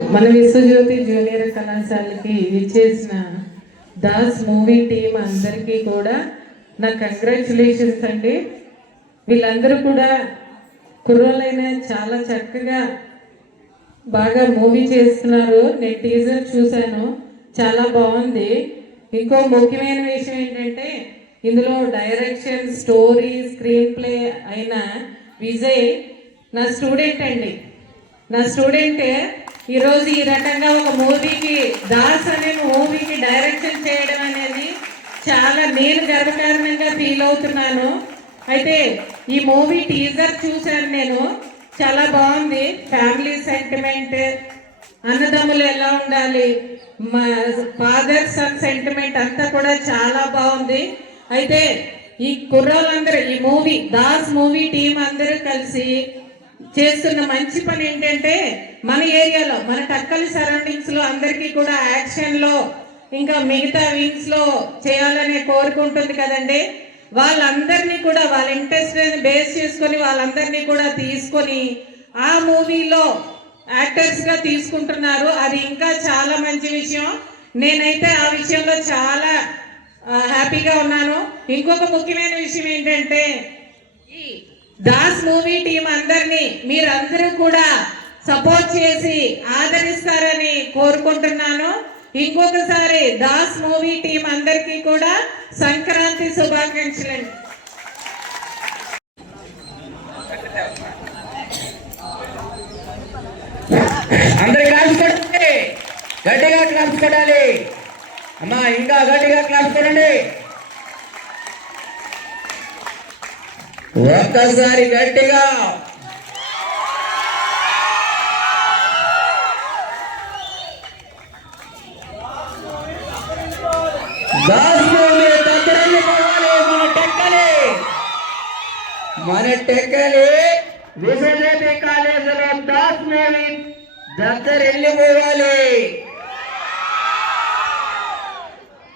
మన విశ్వజ్యోతి జూనియర్ కళాశాలకి విచ్చేసిన Das movie team అందరికీ కూడా నా కంగ్రాచులేషన్స్ అండి. వీళ్ళందరూ కూడా కుర్రోళ్ళైన చాలా చక్కగా బాగా మూవీ చేస్తున్నారు. నేను టీజర్ చూశాను, చాలా బాగుంది. ఇంకో ముఖ్యమైన విషయం ఏంటంటే ఇందులో డైరెక్షన్, స్టోరీ, స్క్రీన్ ప్లే అయిన విజయ్ నా స్టూడెంట్ అండి. నా స్టూడెంట్ ఈరోజు ఈ రకంగా ఒక మూవీకి, దాస్ అనే మూవీకి డైరెక్షన్ చేయడం అనేది చాలా నేను గర్వకారణంగా ఫీల్ అవుతున్నాను. అయితే ఈ మూవీ టీజర్ చూశాను నేను, చాలా బాగుంది. ఫ్యామిలీ సెంటిమెంట్, అన్నదమ్ములు ఎలా ఉండాలి, మా ఫాదర్ సన్ సెంటిమెంట్ అంతా కూడా చాలా బాగుంది. అయితే ఈ కుర్రోళ్ళందరూ ఈ మూవీ దాస్ మూవీ టీం అందరూ కలిసి చేస్తున్న మంచి పని ఏంటంటే మన ఏరియాలో, మన టక్కలి సరౌండింగ్స్ లో అందరికీ కూడా యాక్షన్ లో ఇంకా మిగతా వింగ్స్ లో చేయాలనే కోరుకుంటుంది కదండి. వాళ్ళందరినీ కూడా వాళ్ళ ఇంట్రెస్ట్ బేస్ చేసుకొని వాళ్ళందరినీ కూడా తీసుకొని ఆ మూవీలో యాక్టర్స్ గా తీసుకుంటున్నారు. అది ఇంకా చాలా మంచి విషయం. నేనైతే ఆ విషయంలో చాలా హ్యాపీగా ఉన్నాను. ఇంకొక ముఖ్యమైన విషయం ఏంటంటే ఈ దాస్ మూవీ టీం అందరినీ మీరందరూ కూడా సపోర్ట్ చేసి ఆదరిస్తారని కోరుకుంటున్నాను. ఇంకొకసారి దాస్ మూవీ టీం అందరికీ కూడా సంక్రాంతి శుభాకాంక్షలు. అందరు క్లాప్స్ కొట్టండి, గట్టిగా క్లాప్స్ కొట్టాలి అమ్మా, ఇంకా గట్టిగా క్లాప్స్ కొట్టండి. ఒక్కసారి గట్టిగా. మన టెక్కలి విశ్వజ్యోతి కాలేజీలో దాస్ మూవీ దగ్గర వెళ్ళిపోవాలి.